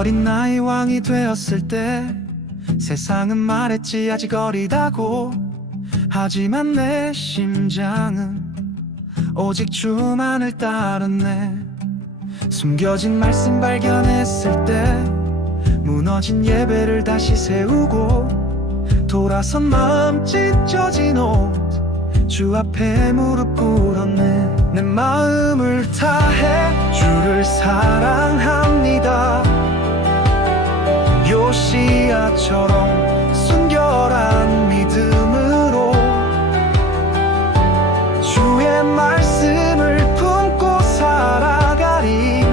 어린 나이 왕이 되었을 때 세상은 말했지 아직 어리다고. 하지만 내 심장은 오직 주만을 따랐네. 숨겨진 말씀 발견했을 때 무너진 예배를 다시 세우고 돌아선 마음 찢어진 옷 주 앞에 무릎 꿇었네. 내 마음을 다해 주를 사랑합니다 요시야처럼 순결한 믿음으로 주의 말씀을 품고 살아가리.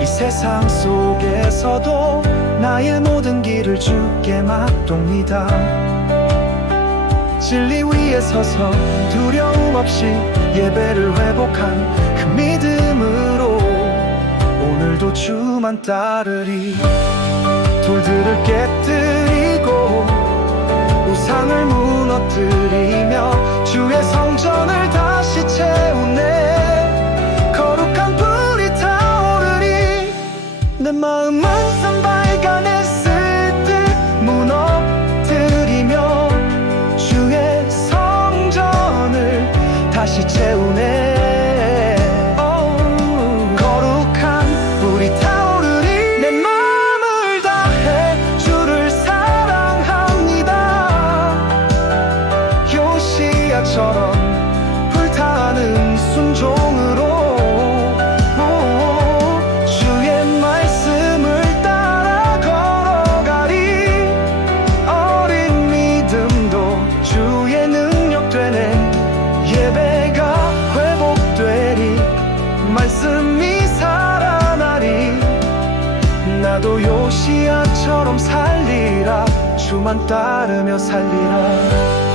이 세상 속에서도 나의 모든 길을 주께 맡깁니다. 진리 위에 서서 두려움 없이 예배를 회복한 그 믿음으로 오늘도 주만 따르리 돌들을 깨뜨리고 우상을 무너뜨리며 주의 성전을 다시 채우네. 거룩한 불이 타오르리. 내 마음은 산발간했을 듯 무너뜨리며 주의 성전을 다시 채우 요시야처럼 불타는 순종으로. 오, 주의 말씀을 따라 걸어가리. 어린 믿음도 주의 능력 되네. 예배가 회복되리. 말씀이 살아나리. 나도 요시야처럼 살리라. 주만 따르며 살리라